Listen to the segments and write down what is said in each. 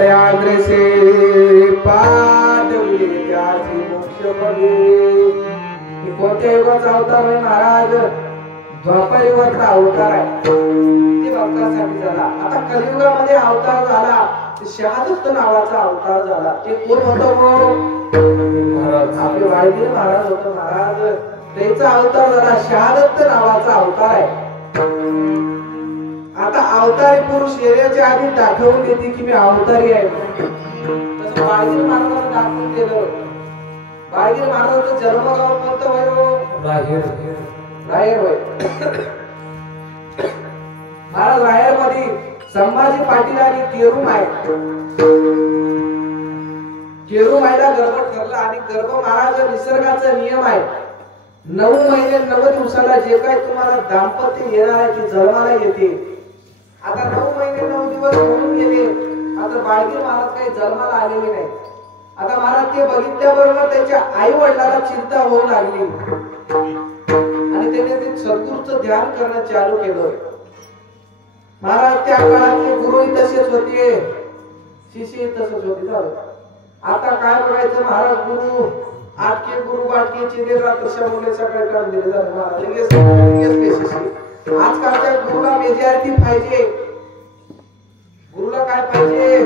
सयांद्रसे पादवी त्याची मोक्षपदी. कोणत्या युगाचा अवतार आहे महाराज? द्वापर युगाचा अवतार आहे. ते भक्तांसाठी झाला. आता कलियुगामध्ये अवतार झाला शहादत्त नावाचा अवतार झाला. ते कोण होतं? आपले वाळगिरी महाराज होते. महाराज त्याचा अवतार झाला शहादत्त नावाचा अवतार आहे. आता अवतारी पुरुष येण्याच्या आधी दाखवून देते की मी अवतारी आहे. तसं वाळगिरी महाराजांना दाखवून दिलं. वाळगिरी महाराजांचं जन्मगाव कोणतं वय? राहेर वय. महाराज राहेर मध्ये संभाजी पाटील आणि केरुमाई केरुमाईला गर्भ ठरला. आणि गर्भ महाराज निसर्गाचा नियम आहे. 9 महिने 9 दिवसाला जे काही तुम्हाला दाम्पत्य येणार आहे ते जन्माला येते. आता 9 महिने 9 दिवस होऊन गेले. आता बाळगीर महाराज काही जन्माला आलेले नाही. आता महाराज ते बघितल्याबरोबर त्याच्या आई वडिलांना चिंता होऊ लागली आणि त्याने ते सद्गुरूचं ध्यान करणं चालू केलं. महाराज त्या काळातले गुरुही तसेच होते, शिष्य तसंच होते. आता काय बघायचं महाराज, गुरु आटके गुरु बाटकेचे दे रात्र मुले सकाळी काढून दिले जाते महाराज. आजकालच्या गुरुला मेजॉरिटी पाहिजे. गुरुला काय पाहिजे?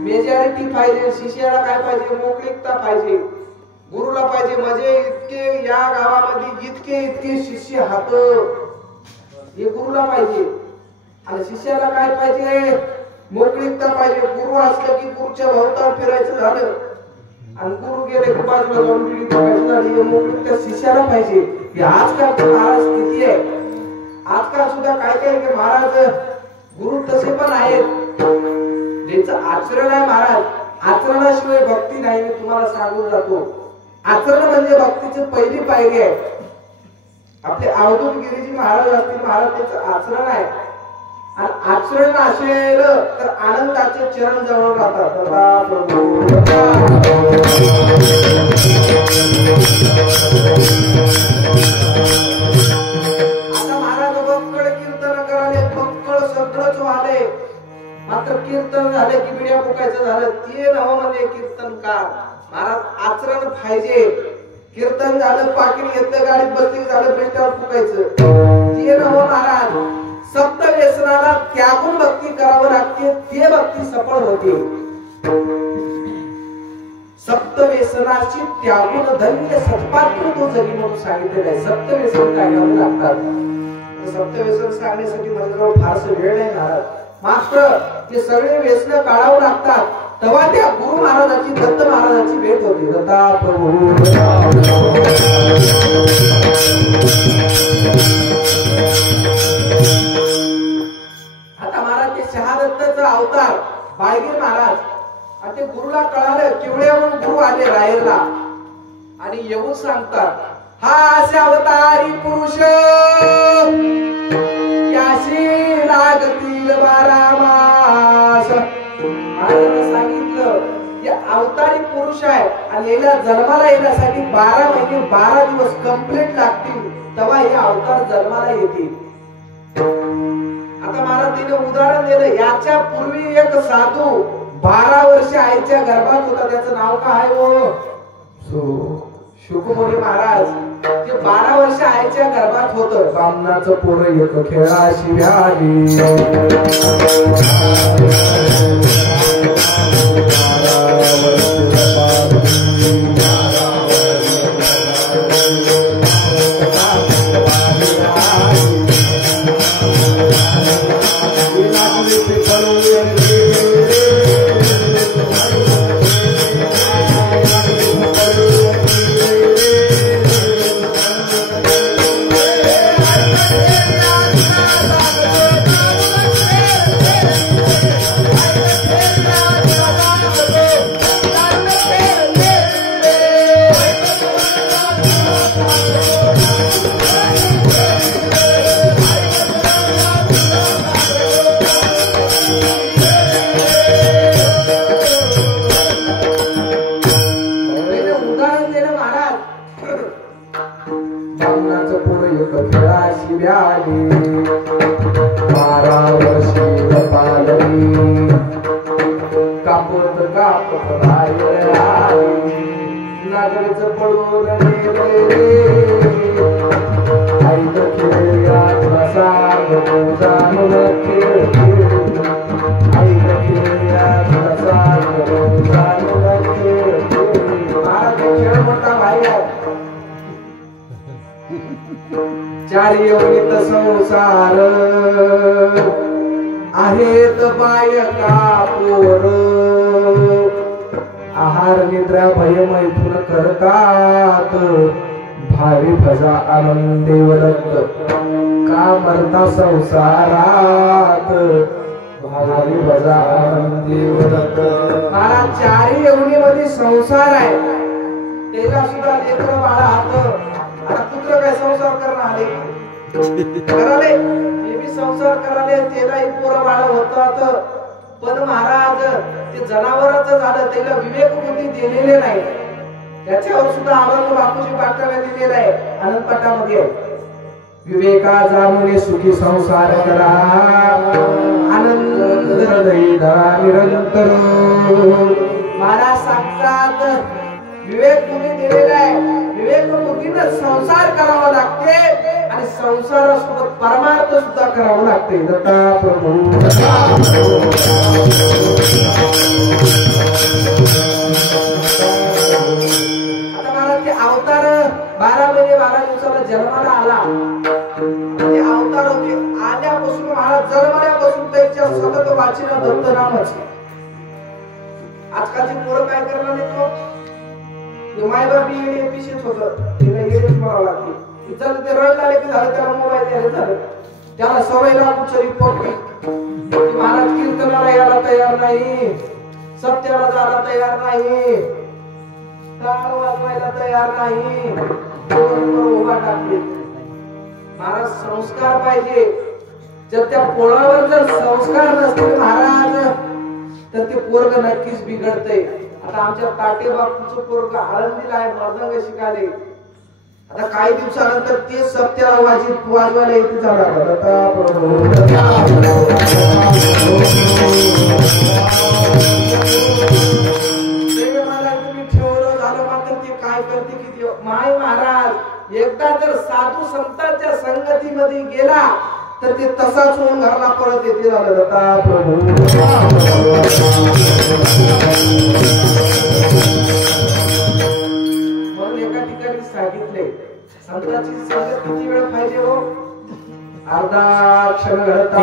मेजॉरिटी पाहिजे. शिष्याला काय पाहिजे? मोकळीकता पाहिजे. गुरुला पाहिजे म्हणजे इतके या गावामध्ये इतके शिष्य हात, हे गुरुला पाहिजे. आणि शिष्याला काय पाहिजे? मोकळीकता पाहिजे. गुरु असलं की गुरुच्या भोवताल फिरायचं झालं आणि गुरु गेले की बाजूला जाऊन बिडी बघायचं झाली. मोकळीकता शिष्याला पाहिजे. ही आजकालची महाराज स्थिती आहे. आजकाल सुद्धा काय काय महाराज गुरु तसे पण आहेत ज्यांचं आचरण आहे. महाराज आचरणाशिवाय भक्ती नाही. मी तुम्हाला सांगून जातो. आचरण म्हणजे भक्तीची पहिली पायरी आहे. आपले अवधूत गिरीजी महाराज असतील, महाराज त्यांचं आचरण आहे. आणि आचरण असेल तर आनंदाचे चरण जवळ राहतात. आता महाराज बक्कळ कीर्तन कराले, बक्कळ सगळंच व्हाले. मात्र कीर्तन झाले की बिड्या फुकायचं झालं ते नव म्हणजे कीर्तनकार. महाराज आचरण पाहिजे. कीर्तन झालं, पाकिट घेतलं, गाडीत बसली, झालं बेस्टावर फुकायचं ते नव महाराज. सप्त व्यसनाला त्यागून भक्ती करावं लागते, ते भक्ती सफळ होते. सप्त व्यसनाची त्यागून धन्य सत्पात्र तो जरी म्हणून सांगितलेलं आहे. सप्त व्यसन काढावं लागतात. सप्त व्यसन सांगण्यासाठी माझ्याजवळ फारसं वेळ नाही महाराज. मात्र ते सगळे व्यसन काढावं लागतात. तेव्हा त्या गुरु महाराजाची, दत्त महाराजाची भेट होती. दत्ता प्रभू शहादत्ताचा अवतार बाळगीर महाराज. आणि ते गुरुला कळालं. केवढ्याहून गुरु आले राहेरला आणि येऊन सांगतात, हा असे अवतारी पुरुष याशी लागतील 12 मास. महाराजांनी सांगितलं या अवतारी पुरुष आहे आणि याला जन्माला येण्यासाठी 12 महिने 12 दिवस कंप्लीट लागतील. तेव्हा हे अवतार जन्माला येतील. आता महाराज तिने उदाहरण दिलं. याच्या पूर्वी एक साधू 12 वर्ष आईच्या गर्भात होता. त्याचं नाव काय हो? शुकमुनी महाराज. ते 12 वर्ष आईच्या गर्भात होतं. बामणाचं पोरं एक खेळाशी व्याली. Yeah. कापत कापत नागरीच पळून आई खेळ्या प्रसाद जाणून खेळ आई खेळ्या प्रसाद जाणून खेळ महाराज खेळ मोठा भाई आहे चारी योनित संसार आहेत बायका पोर आहार निद्रा भय मैथुन करतात भावी भजा आनंदे वदत का मरता संसारात भावी भजा आनंदे वदत महाराज चारी योनीमध्ये संसार आहे त्याला सुद्धा लेकर बाळा आता पुत्र काय संसार करणार आले कराले हे मी संसार कराले त्यालाही पोरं बाळ होतात पण महाराज ते जनावरांचं झालं त्याला विवेक बुद्धी दिलेले नाही त्याच्यावर सुद्धा आनंद बापूजी पाठवले दिलेला आहे आनंदपाठामध्ये विवेका जाणून सुखी संसार करा आनंद हृदय धरा निरंतर महाराज सांगतात विवेक बुद्धी दिलेला आहे विवेक बुद्धीने संसार करावा लागते आणि संसारासोबत परमार्थ सुद्धा करावं लागते दत्ता प्रभू आता मला ते अवतार 12 महिने 12 दिवसाला जन्माला आला ते अवतार होते आल्यापासून महाराज जन्मल्यापासून त्याच्या सतत वाचन दत्त नामच आजकालची पोरं काय करणार नाही तो मायबाप येडे पिशेच होतं तिला येडेच म्हणावं लागते चल ते रड झाले की झालं त्याला मोबाईल द्यायला झालं त्याला सवय लागूचरी पडली महाराज कीर्तनाला यायला तयार नाही सत्याला जायला तयार नाही टाळ वाजवायला तयार नाही उभा टाकले महाराज संस्कार पाहिजे जर त्या पोळावर जर संस्कार नसतील महाराज तर ते पोरग नक्कीच बिघडतंय आता आमच्या ताटे बापूचं पोरग आळंदीला आहे मर्दंग शिकाले आता काही दिवसानंतर ते सत्याला वाजवायला येते जाणार तुम्ही ठेवलं झालं मात्र ते काय करते की माय महाराज एकदा जर साधू संतांच्या संगतीमध्ये गेला तर ते तसाच होऊन घरला परत येते झालं दत्ता प्रभू म्हणून एका ठिकाणी सांगितले संतांची संगत किती वेळ पाहिजे हो अर्धा क्षण घडता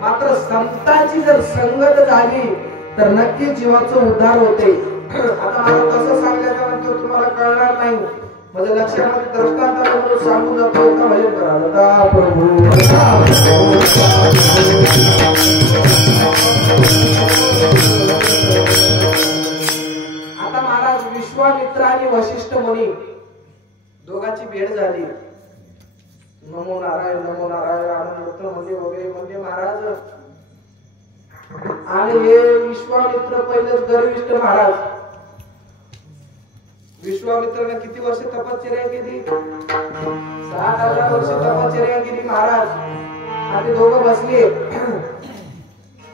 मात्र संतांची जर संगत झाली तर नक्की जीवाचं उद्धार होते आता मला तसं सांगण्याच्या नंतर तुम्हाला कळणार नाही माझ्या लक्षामध्ये दृष्टांताला सांगून जातो का भजन करा दत्ता प्रभू आता महाराज विश्वामित्र आणि वशिष्ठ मुनी दोघांची भेट झाली नमो नारायण आनंद म्हणजे वगैरे म्हणजे महाराज आणि हे विश्वामित्र पहिलेच गर्विष्ठ महाराज विश्वामित्राने किती वर्ष तपश्चर्या केली? 60,000 वर्ष तपश्चर्या केली महाराज. आणि दोघं बसले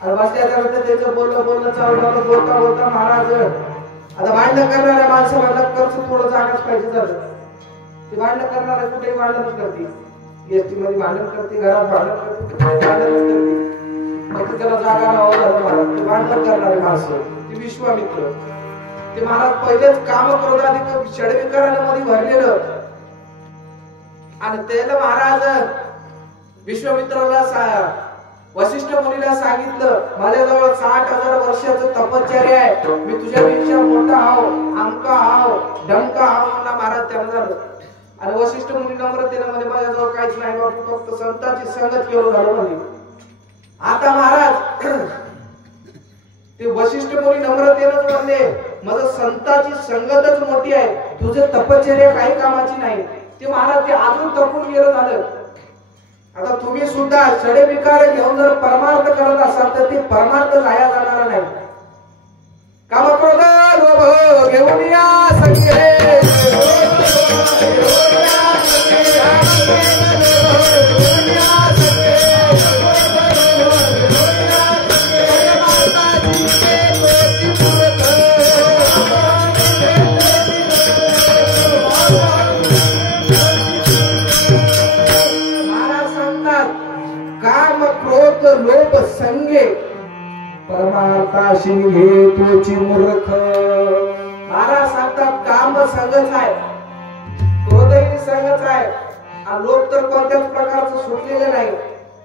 आणि बसल्याच्या नंतर त्याचं बोलणं चालू बोलता बोलता महाराज आता भांडण करणाऱ्या माणसं म्हणलं कर्ज थोडं जागाच पाहिजे झालं. ते भांडण करणारे कुठेही भांडणच करते. एसटी मध्ये भांडण करते, घरात भांडण करते, भांडणच करते. फक्त त्याला जागा राहावं झालं महाराज. ते भांडण करणारे माणसं ते विश्वामित्र ते महाराज पहिलेच काम क्रोधाधिक षड्विकारांमध्ये भरलेलं. आणि त्याला महाराज विश्वामित्राला वशिष्ठ मुनीला सांगितलं माझ्याजवळ 60,000 वर्षाचं तपश्चर्या आहे. मी तुझ्यापेक्षा मोठा हाव, आमका हाव, ढमका हाव म्हणला महाराज त्यांना झालं. आणि वशिष्ठ मुनी नम्रतेने म्हणजे माझ्याजवळ काहीच नाही बाबू फक्त संतांची संगत केलं झालं म्हणजे. आता महाराज ते वशिष्ठ मुनी नम्रतेनंच म्हणले माझं संतांची संगतच मोठी आहे, तुझे तपश्चर्या काही कामाची नाही. ते महाराज ते अजून तपून गेलं झालं. आता तुम्ही सुद्धा षड्विकार घेऊन जर परमार्थ करत असाल तर ते परमार्थ जाया जाणार नाही. काम क्रोध लोभ घेऊन या सगळे लोभ संगे परमार्थाशी घे तोची मूर्ख. महाराज सांगतात काम संगच आहे, क्रोधही संगच आहे आणि लोभ तर कोणत्याच प्रकारचं सुटलेले नाही.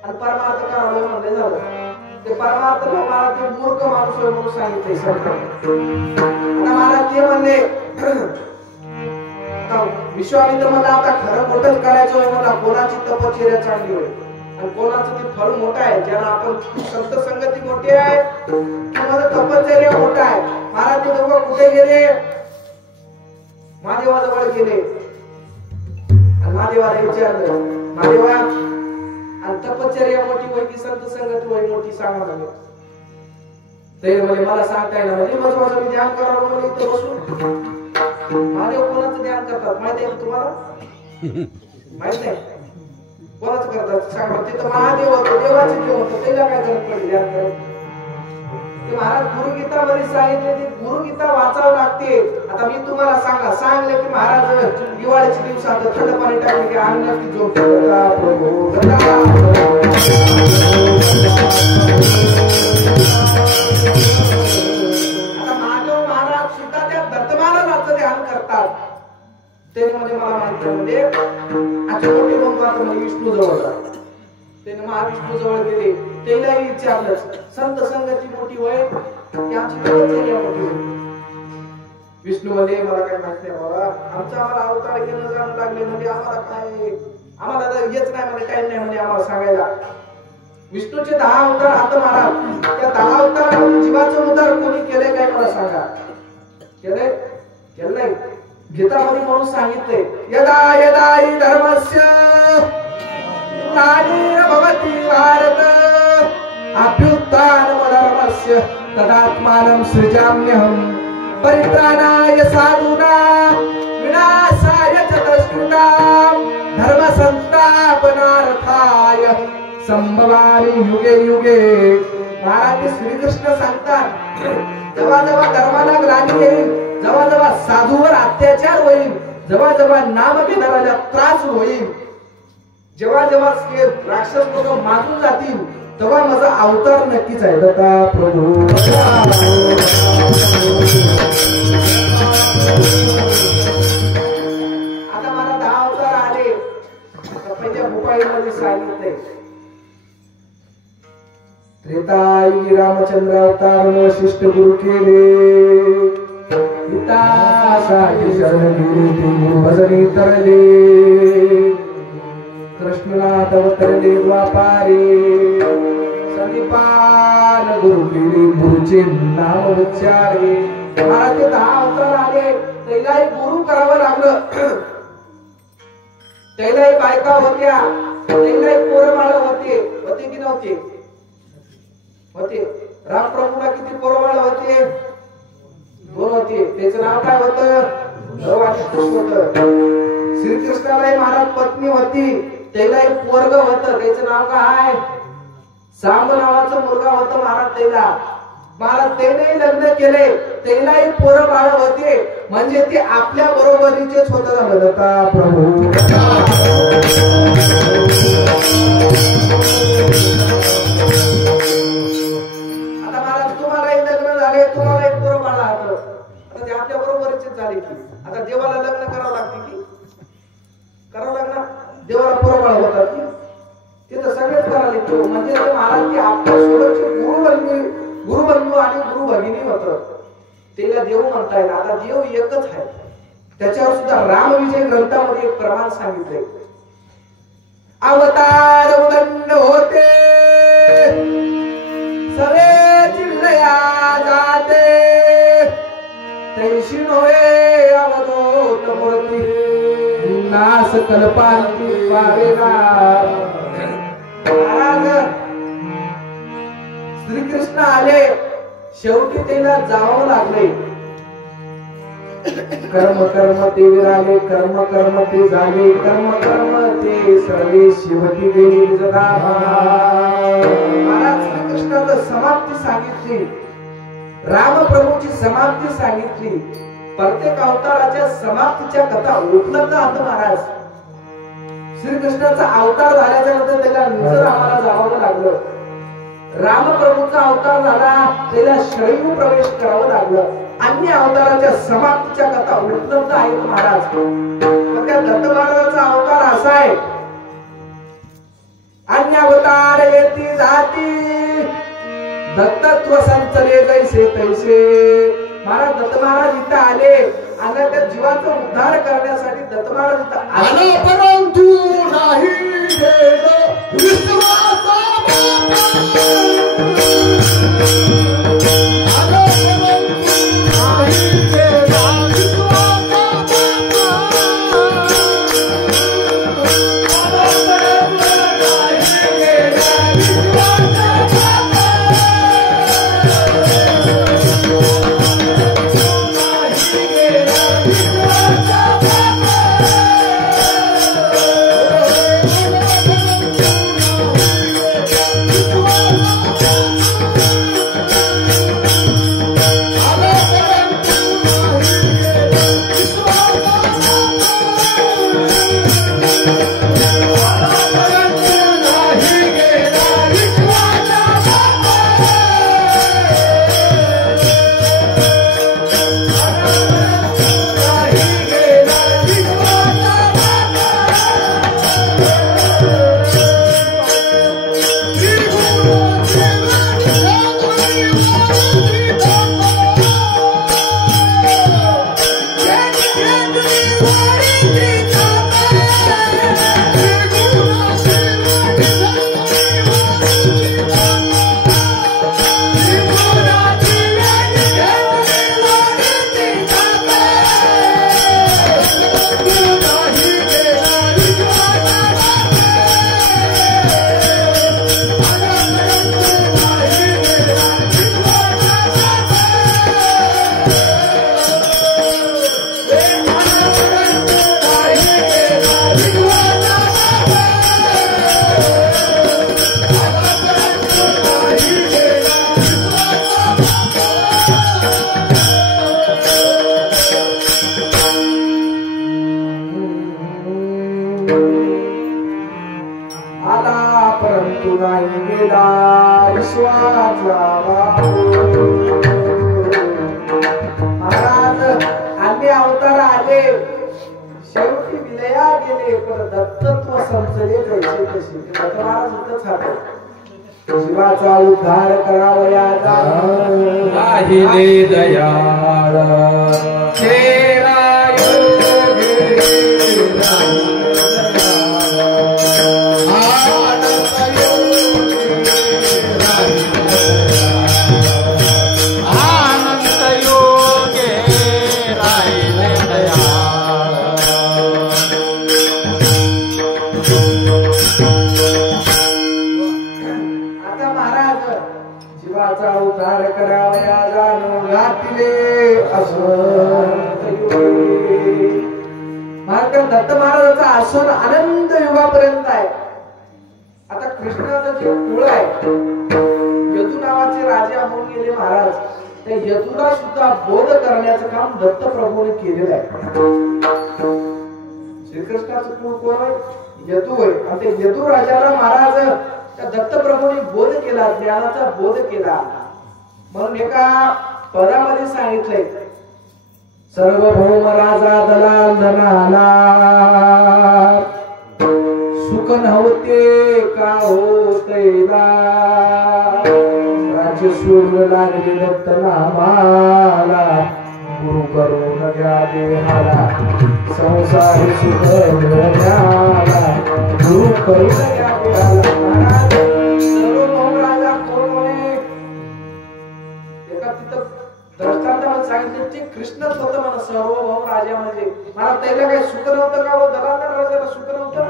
आणि परमार्थ करावं म्हणले झालं ते परमार्थ महाराज ते मूर्ख माणूस म्हणून सांगितले. आता महाराज ते म्हणले विश्वामित्र म्हणला आता खरं खोटंच करायचं मला कोणाची तपश्चर्या चांगली होईल आणि कोणाचं ते फळ मोठं आहे. ज्याला आपण संत संगती मोठी आहे माझं तपश्चर्या मोठा आहे. महाराज ते दोघं कुठे गेले? महादेवाजवळ गेले आणि महादेवाला विचारलं महादेवा आणि तपश्चर्या मोठी होय की संत संगती होय मोठी सांगा म्हणजे. ते म्हणजे मला सांगताय ना म्हणजे माझं मी ध्यान करावं म्हणजे इथं बसून. महादेव कोणाचं ध्यान करतात माहिती आहे तुम्हाला? माहित नाही कोणाच करतात सांगा. ते तर महादेव होतो, देवाचे देव होतो, त्याला काय गरज पडली ध्यान करायची? ते महाराज गुरुगीता मध्ये सांगितले ते गुरुगीता वाचावं लागते. आता मी तुम्हाला सांगले की महाराज दिवाळीच्या दिवसात थंड पाणी टाकले की अंगाची झोप आता महादेव महाराज सुद्धा त्या दत्तमानाचं ध्यान करतात. त्याने म्हणजे मला माहिती म्हणजे आता मोठे बंधू म्हणजे विष्णू जवळ त्याने महाविष्णू जवळ गेले. त्यालाही विचारलं संत संगती मोठी होय की आमची तपश्चर्या मोठी होय? विष्णू म्हणजे मला काय माहित नाही बाबा, आम्हाला अवतार घेणं जाणं लागले म्हणजे आम्हाला हेच नाही म्हणजे टाइम नाही म्हणजे आम्हाला सांगायला. विष्णूचे 10 अवतार हात महाराज त्या 10 अवतारामध्ये जीवाचं उद्धार कोणी केले काय मला सांगा? केलं नाही. गीतामध्ये म्हणून सांगितले यदा यदा हि धर्मस्य भवति भारत अभ्युत्थानमधर्मस्य तदात्मानं सृजाम्यहं परित्राणाय साधूनां विनाशाय च दुष्कृतां धर्म संस्थापनार्थाय संभवामि युगे युगे. महाराज श्रीकृष्ण सांगतात जेव्हा जेव्हा धर्माला ग्लानी येईल, जेव्हा जेव्हा साधूवर अत्याचार होईल, जेव्हा जेव्हा नाम घेणाऱ्याला त्रास होईल, जेव्हा जेव्हा राक्षस लोक मारून जातील तेव्हा माझा अवतार नक्कीच आहे. दत्ता प्रभू आता मला 10 अवतार आले. पहिल्या भूपाळीमध्ये सांगितले त्रेतायुगी रामचंद्र अवतार वशिष्ठ गुरु केले. पितासाठी शरणगिरी भजनी तरले कृष्णनाथ अवतरले द्वापारे संदीपान गुरु केले गुरुचे नाम उच्चारे. महाराज ते 10 अवतार आले. त्यालाही गुरु करावं लागलं. त्यालाही बायका होत्या, त्यालाही पोरं बाळ होते की नव्हते? होते. रामप्रभूला किती पोरं बाळ होते? 2 होते. त्याचं नाव काय होतं? नव आणि खुश होत. श्रीकृष्णाला महाराज पत्नी होती, त्याला एक पोरग होत, त्याचं नाव काय? सांब नावाचं मुलगा होतं महाराज त्याला. महाराज त्याने लग्न केले, त्यालाही पोरं बाळ होते, म्हणजे ते आपल्या बरोबरीचेच होत झालं. दत्ता प्रभू आता महाराज तुम्हालाही लग्न झाले, तुम्हालाही पोरं बाळ आलं, आता ते आपल्या बरोबरीचेच झाले की आता देवाला लग्न करावं लागते की करावं लागणार. देवाला पोरं बाळ होतात की ते तर सगळेच करायला येतो. म्हणजे ते महाराज ते आपल्या सोबतचे गुरुबंधू आणि गुरु भगिनी होत, त्याला देव म्हणता येईल. आता देव एकच आहे. त्याच्यावर सुद्धा रामविजय ग्रंथामध्ये एक प्रमाण सांगितलंय. अवतार उदंड होते सवे चिल्लया जाते, तैशी नोये अवधूत मूर्ती नास कल्पांती पावेना. महाराज श्रीकृष्ण आले, शेवटी त्याला जावं लागले. कर्म कर्म ते विराले, कर्म कर्म ते झाले, कर्म कर्म ते सर्वे शिवती देवी जगा. महाराज श्रीकृष्णाचं समाप्ती सांगितली, रामप्रभूची समाप्ती सांगितली. प्रत्येक अवताराच्या समाप्तीच्या कथा उपलब्ध आहेत महाराज. श्रीकृष्णाचा अवतार झाल्याच्या नंतर त्याला निजर आम्हाला जावं लागलं. रामप्रभूचा अवतार झाला, त्याला शैव प्रवेश करावं लागलं. अन्य अवताराच्या समाप्तीच्या कथा उपलब्ध आहेत महाराज. पण त्या दत्त महाराजाचा अवतार असा आहे, अन्य अवतार येती जाती, दत्तत्व संचले जैसे तैसे. महाराज दत्त महाराज इथं आले आणि त्या जीवाचा उद्धार करण्यासाठी दत्त महाराज इथं आले, परंतु नाही विश्वासा महाराज आम्ही अवतार आले, शेवटी विलया गेले, पण दत्तत्व संचले जैसे तसे. दत्त महाराज इथंच राहतो. शिवाचा उद्धार करावया राहिले दयाळ तेरा योगी उद्धार करावया जाणू घातले असं सण आनंद युगापर्यंत आहे. आता कृष्णाचं जे कुळ आहे, यदू नावाचे राजा होऊन गेले महाराज, त्या यदूला सुद्धा बोध करण्याचं काम दत्तप्रभूने केलेलं आहे. श्रीकृष्णाचं कुळ कोण आहे? यदू आहे. आणि ते यदू राजाला महाराज त्या दत्तप्रभूने बोध केला, ज्ञानाचा बोध केला. म्हणून एका पदामध्ये सांगितलंय, सर्वभौम राजा दलाल धनाला सुख नव्हते का होतैला, राज्य सोडून लागले दत्त नामाला, गुरु करून घ्या देहाला, संसारी सुख मिळण्याला, गुरु करून घ्या देहाला. सर्वभौम राजा कोण होय? एका तिथं दृष्टांतामध्ये सांगितले ते कृष्णच होतं म्हणा. सर्वभौम राजा म्हणजे मला त्याला काही सुख नव्हतं का? दलाल राजाला सुख नव्हतं?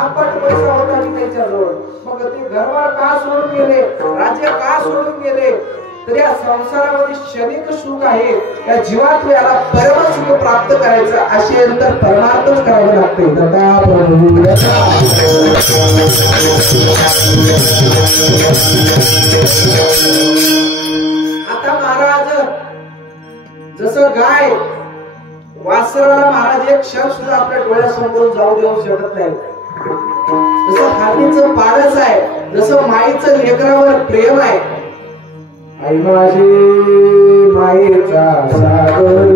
आपट पैसा होता की त्याच्याजवळ, मग ते घरवार का सोडून गेले, राज्य का सोडून गेले? तर या संसारामध्ये क्षणिक सुख आहे, या जीवात याला परम सुख प्राप्त करायचं असेल तर परमार्थच करावं लागते. आता महाराज जसं गाय वासराला महाराज एक क्षण सुद्धा आपल्या डोळ्यासमोर जाऊ देऊ शकत नाही, जसं हातीचं पाडच आहे, जसं माईचं लेकरावर प्रेम आहे. आई माझी माईचा सागर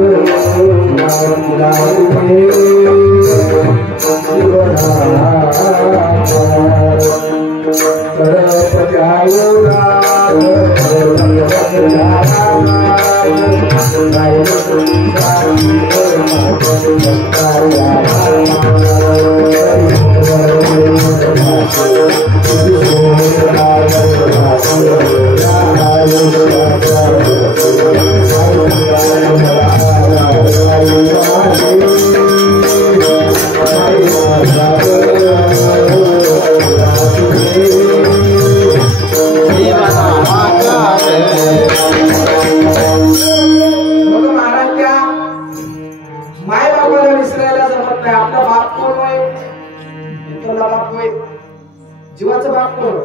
जीवाचा बाप कोण?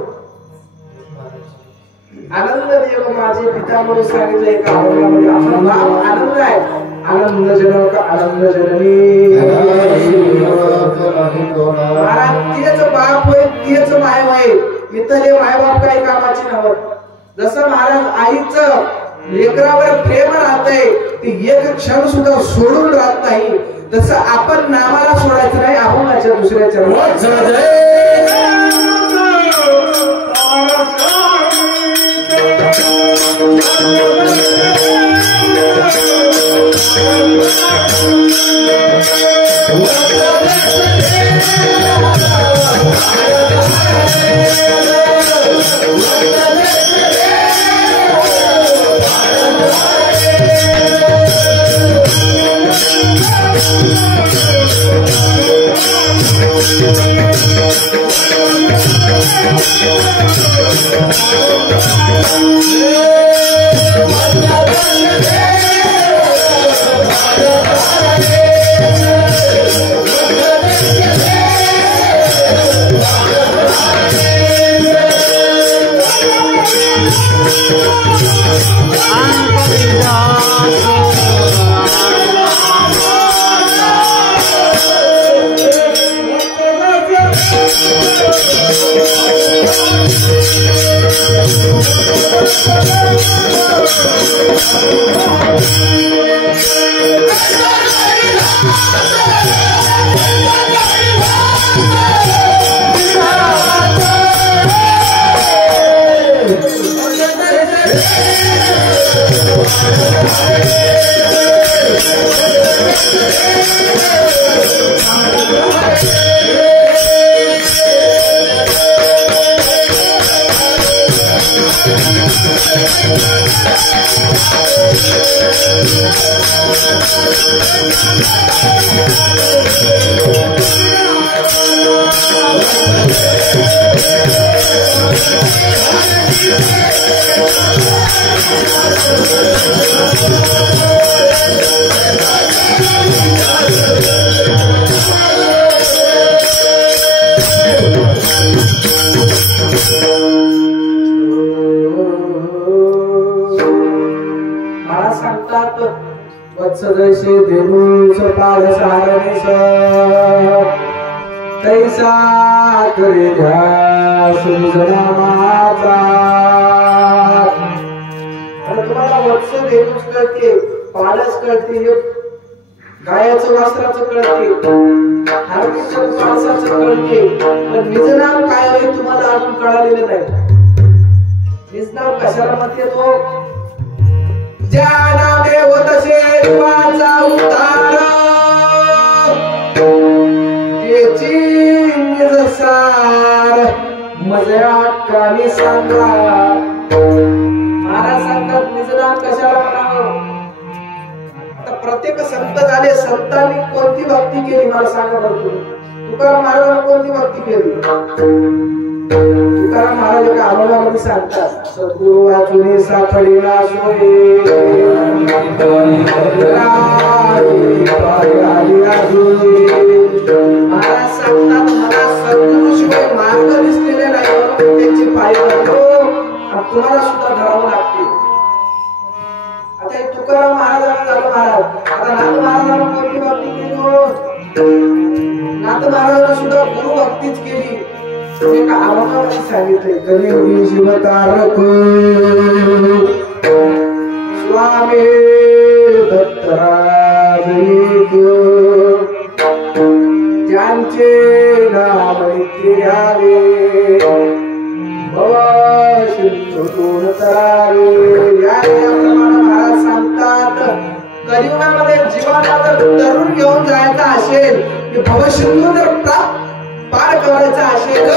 आनंद देव माझे पिता म्हणून सांगितलंय का आपला बाप आनंद आहे. आनंद जनक आनंद जननी महाराज तेच बाप होय, तेच माय होय. इथले मायबाप काही कामाची नव्हत. जसं महाराज आईचं लेकरावर प्रेम राहतंय, ते एक क्षण सुद्धा सोडून राहत नाही, तसं आपण नामाला सोडायचं नाही, अभंगाच्या दुसऱ्याच्या जैसे देऊच पाड सारणीस तैसा करे ध्यास निजनामाचा. आता तुम्हाला वत्स देऊच कळते, पाडच कळते, गायाचं वासराचं कळते, हार्दिकच्या माणसाचं कळते, पण निजनाम काय आहे तुम्हाला अजून कळालेलं नाही. निजनाम कशाला म्हणते तो? ज्या नामे होतसे देवाचा उतार त्याची निजसार मजा कानी सांगा. महाराज सांगतात निजनाम कशाला म्हणावं. आता प्रत्येक संत झाले, संतांनी कोणती भक्ती केली मला सांगा बरं तुम्ही. तुकाराम महाराजांनी कोणती भक्ती केली? तुकाराम महाराज एका अनुभवामध्ये सांगतात, सद्गुरु वाचुनी साखडीला सोये महाराज सांगतात मला सद्गुरु शिवाय मार्ग दिसलेले नाही, त्यांची पाय धरतो आणि तुम्हाला सुद्धा धरावं लागते. आता हे तुकाराम महाराजांनी झालं महाराज. आता नाथ महाराजांनी कोणती भक्ती केली हो? नाथ महाराजांनी सुद्धा गुरु भक्तीच केली. एका अभंगामध्ये सांगितले, कलियुगी शिवतारक स्वामी दत्तराज एक, ज्यांचे नाम नित्य घ्यावे भव सिंधूतून तरावे. याप्रमाणे महाराज सांगतात कलियुगामध्ये जीवाला जर तरुण घेऊन जायचा असेल, की भवसिंधू जर पार करायचा असेल,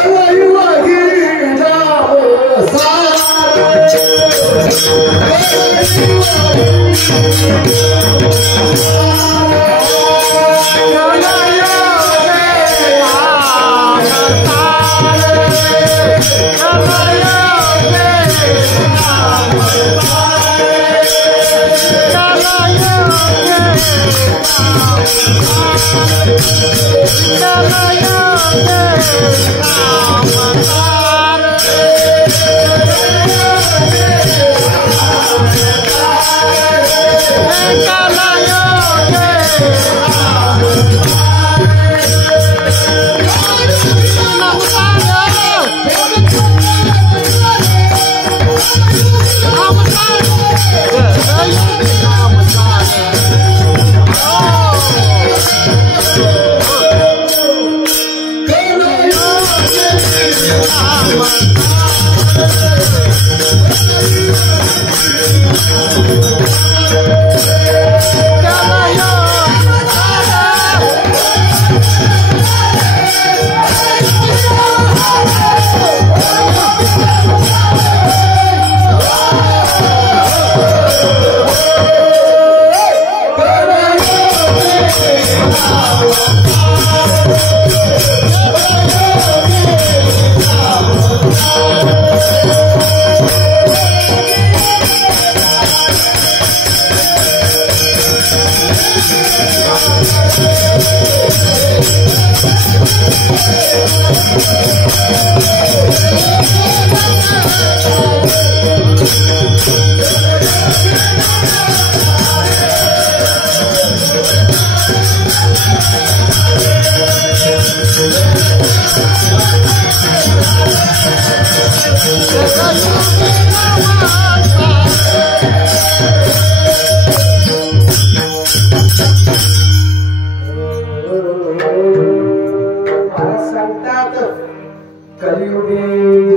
कलियुगी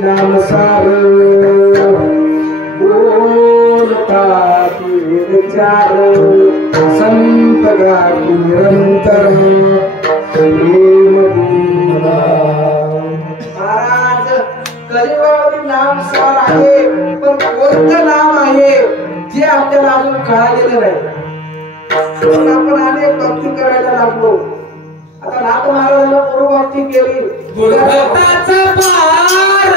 नामसार बोलता विचार संत गाती निरंतर प्रेम महाराज. कलियुगामध्ये नामसार आहे, पण कोणतं नाम आहे जे आपल्याला अजून कळालेलं नाही. आपण अनेक भक्ती करायला लागलो. आता नाथ महाराजांना गुरु भक्ती केली, गुरुभक्ताचा पार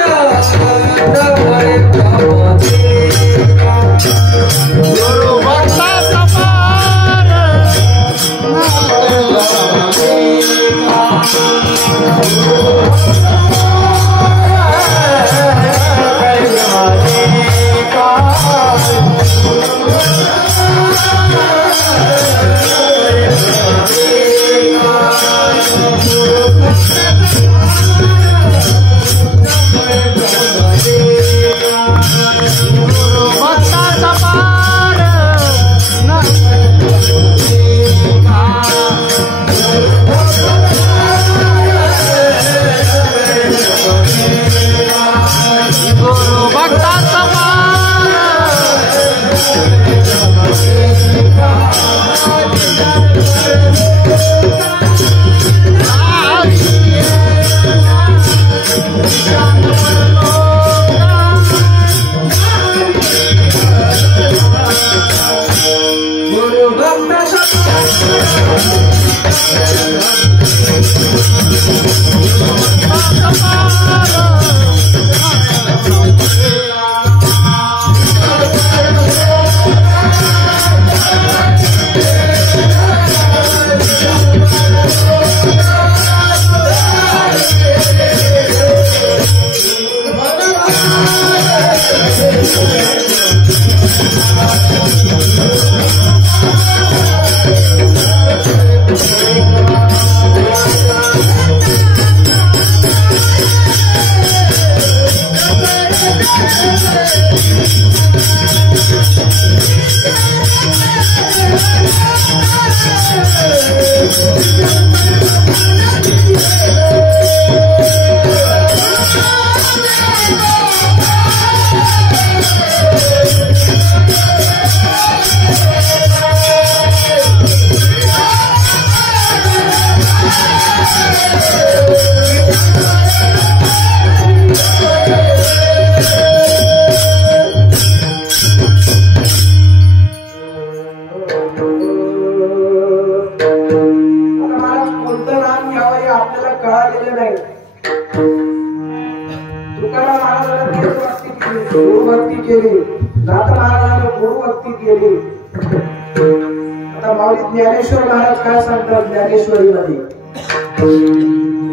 ज्ञानेश्वर महाराज काय सांगतात ज्ञानेश्वरी मध्ये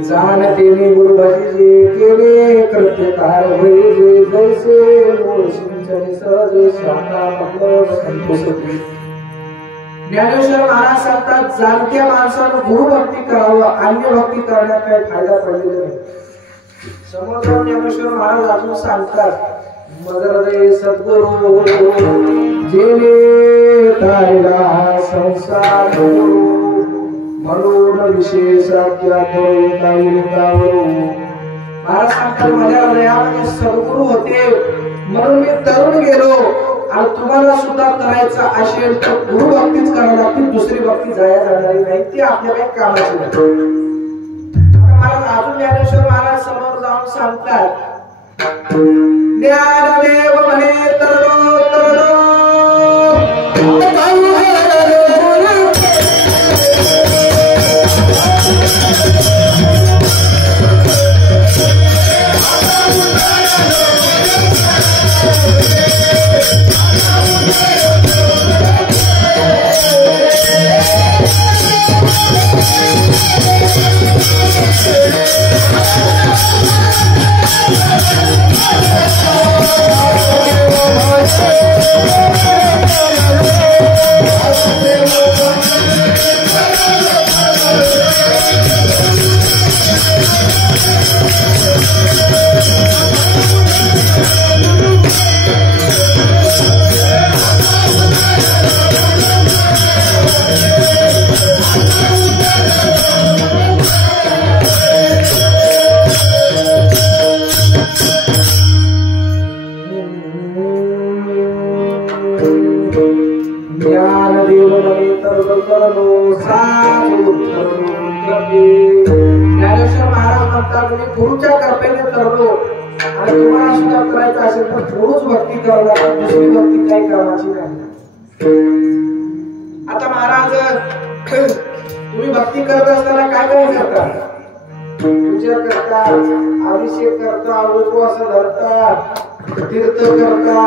जाणतेने गुरु भजी केले कृत्य कार होई जैसे सिंचन सहज शांता मंगल संतोषी. ज्ञानेश्वर महाराज सांगतात जाणत्या माणसानं गुरु भक्ती करावं, अन्य भक्ती करण्यात काही फायदा पडलेला नाही. समोर ज्ञानेश्वर महाराज अजून सांगतात मगरदे सद्गुरु जेने तारिला संसार म्हणून विशेष महाराज सांगतात माझ्या हृदयामध्ये सद्गुरु होते म्हणून मी तरुण गेलो आणि तुम्हाला सुद्धा करायचं असेल तर गुरु भक्तीच करावी लागते, दुसरी भक्ती जाया जाणारी नाही, ती आपल्या काही कामाची नाही. महाराज अजून ज्ञानेश्वर महाराज समोर जाऊन सांगतात ज्ञानदेव म्हणे तरलो तरलो ज्ञानेश्वर महाराज म्हणतात मी गुरुच्या कृपेने तरलो आणि तुम्हाला सुद्धा करायचं असेल तर गुरुच भक्ती करावी लागते, दुसरी भक्ती काही कामाची नाही. आता महाराज तुम्ही भक्ती करत असताना काय काय करता? पूजा करता, अभिषेक करता, उपवास धरता, तीर्थ करता,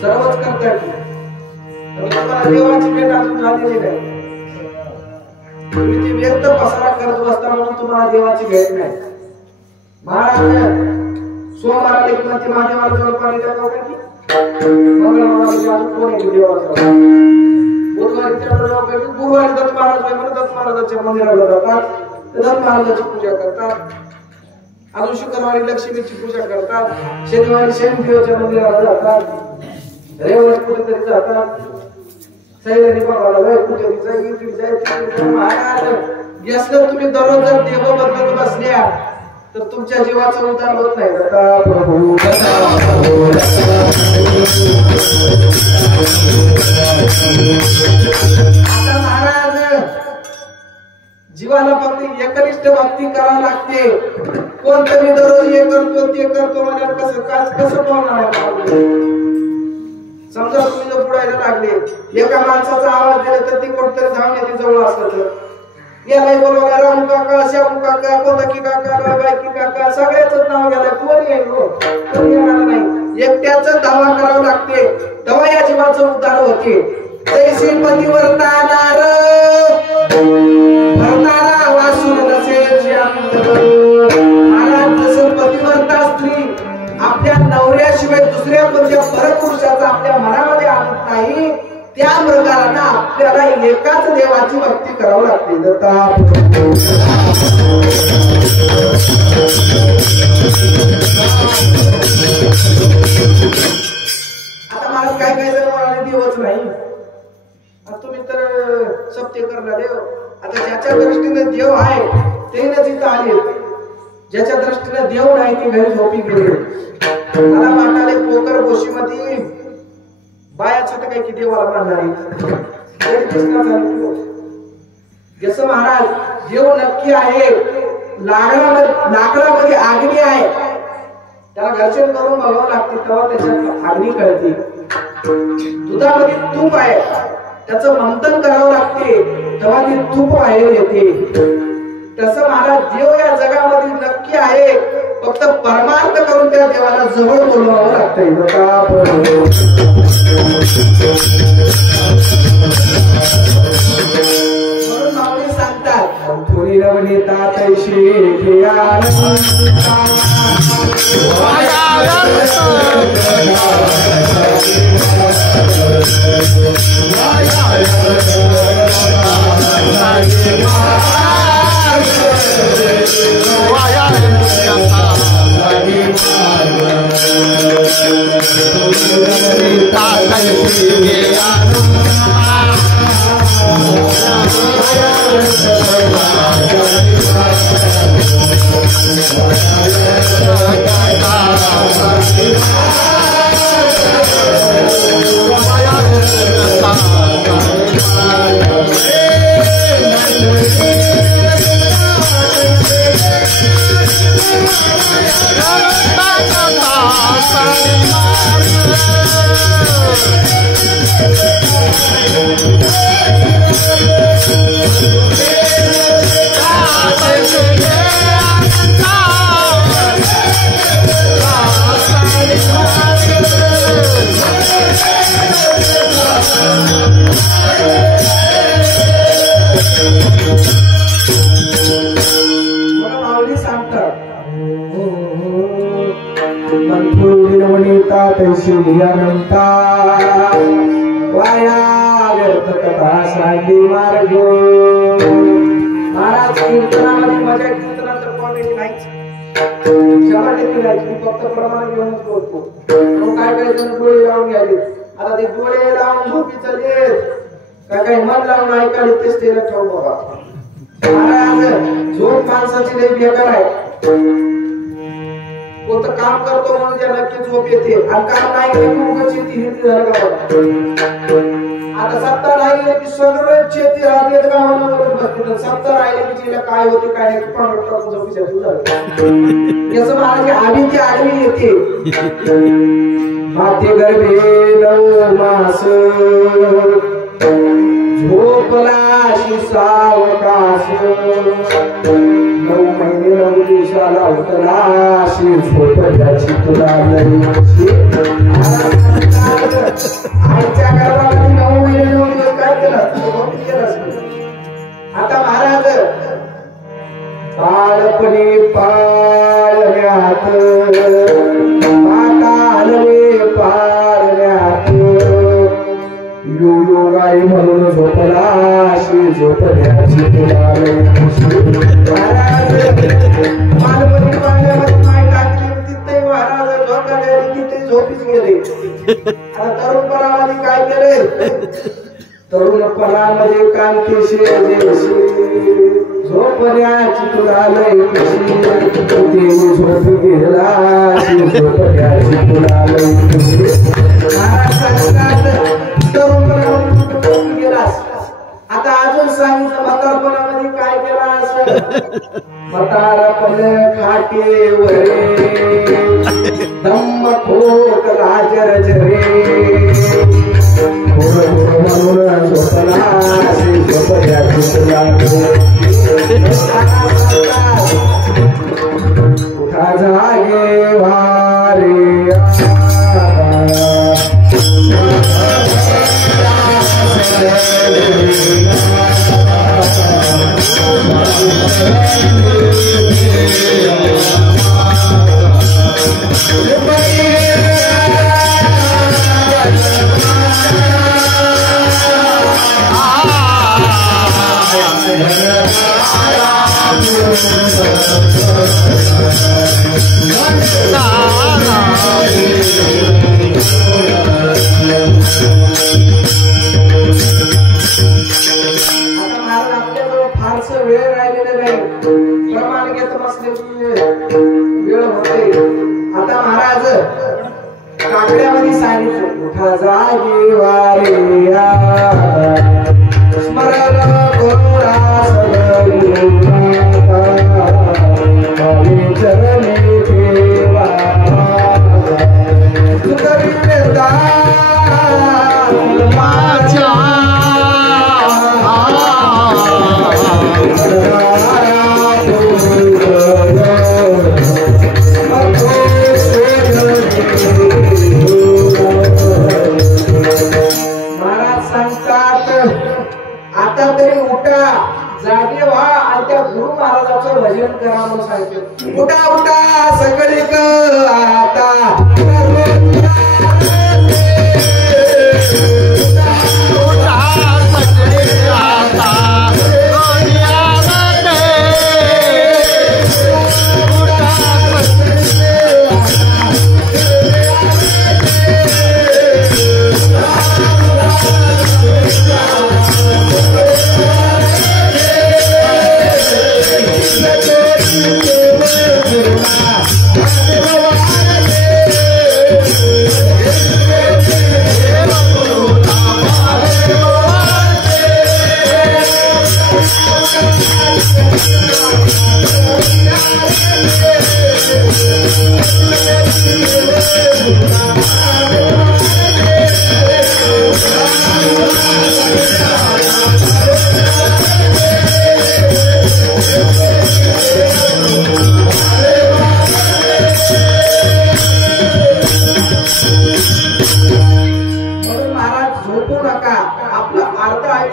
सर्वच करता. तुम्हाला देवाची भेट अजून झालेली नाही. तुम्ही ती व्यक्त पसारा करत बसता म्हणून तुम्हाला देवाची भेट नाही. महाराज सोमवार लेखनाची महादेवाला जवळ पाणी टाकावं की मंगळवार कोण आहे देवाला बुधवारी गुरुवारी दत्त महाराज दत्त महाराजांच्या मंदिराला जातात, दत्त महाराजाची पूजा करतात, अजून शुक्रवारी लक्ष्मीची पूजा करतात, शनिवारी शनिदेवाच्या मंदिराला जातात, रविवारी कुठेतरी जातात, सैलानी बाबाला कुठेतरी महाराज यासलं तुम्ही दररोज जर देव बदलत बसल्या तर तुमच्या जीवाचा उद्धार होत नाही. दत्ता प्रभू आता महाराज जीवाला फक्त एकनिष्ठ भक्ती करावी लागते. कोणतं मी दररोज हे करतो ते करतो म्हणजे कसं बोलणार. समजा तुम्ही जर पुढायला लागले, एका माणसाचा आवाज दिला तर ती कुठतरी जाऊन येते जवळ असत, याला बोलवा राम काका, श्याम काका, कोणता की काका, बायकी काका, सगळ्याच नाव घ्यायला कोणी येणार नाही. एकट्याच दावा करावा लागते तेव्हा या जीवाचं उद्धार होते. जैसे पतिवर्तानार भरतारा वासून नसे महाराज, जसं पतिवर्ता स्त्री आपल्या नवऱ्याशिवाय दुसऱ्या कोणत्या परपुरुषाचा आपल्या मनामध्ये आणत नाही, त्या प्रकारानं आपल्याला एकाच देवाची भक्ती करावी लागते. दत्ता आता मला काय जर म्हणाले देवच नाही, तुम्ही तर सत्य करणार देव. आता ज्याच्या दृष्टीने देव आहे ते न जिथं आले, ज्याच्या दृष्टीने देव नाही ते घरी झोपी गेले. मला वाटाले पोकर गोशीमध्ये बाया छोट काय की देवाला मानणारी जसं महाराज देव नक्की आहे, लाकडामध्ये आग्नी आहे, त्याला घर्षण करून बघावं लागते तेव्हा त्याच्यात आग्नी कळते. दुधामध्ये तूप आहे, त्याचं मंथन करावं लागते तेव्हा ते तूप बाहेर येते. तसं महाराज देव या जगामध्ये नक्की आहे, फक्त परमार्थ करून त्या देवाला जवळ बोलवावं लागतंय. म्हणून माऊली सांगतात थोडी नवनीता तैशी अनंता वाया व्यर्थ कथा सांगी मार्ग. महाराज कीर्तनामध्ये मजा कीर्तनात कॉमेडी नाहीच, 100% नाही. मी फक्त प्रमाण घेऊनच बोलतो. काय जण डोळे लावून घ्यायले, आता ते डोळे लावून झोपी चालले, काय मन लावून ऐकायला तेच त्याला ठेव बाबा. महाराज झोप माणसाची लई बेकार आहे. कोणतं काम करतो म्हणून त्या नक्की झोप येते आणि काम नाही केलं उगाच येते. हे झालं का आता सत्ता राहिले की सगळं शेती राहते गावाला बरोबर बसते, सत्ता राहिले की तिला काय होते काय नाही पांढर टाकून झोपीसाठी झालं. याचं महाराज आधी ती आडवी येते. माते गर्भे 9 मास झोपला सावकाश, 9 महिने 9 दिवसाला उतला झोपल्याची तुला आईच्या गर्भामध्ये 9 महिने 9 दिवस काय केलं. आता महाराज बाळपणी पाळण्यात पाळणे पाळण्यात यो गाई म्हणून झोपला अशी झोपण्याची तुला लई खुशी. महाराज मालवणी पाण्यामध्ये पाय टाकले तिथे महाराज झोपल्या तिथे झोपीच गेले. आता तरुणपणामध्ये काय केले? तरुणपणामध्ये कांतीशी झोपण्याची तुला लई खुशी. तिने झोप गेला झोपण्याची तुला लई खुशी. तरुणपणामध्ये गेलास. आता अजून सांगितलं म्हातारपणामध्ये काय केला असं? म्हातारपण खाटेवरे धम्म ठोक राजर जरे म्हणून झोपला झोपण्याची तुला उठा जागे वारे काकड्यामध्ये सांगितलं उठा जागे वारिया स्मरण करुणा सदगुरुनाथा चरणी ठेवा सुखविरता माझ्या आता तरी उठा जागे व्हा आणि त्या गुरु महाराजांचं भजन करा म्हणून सांगितलं. उठा उठा सगळे आता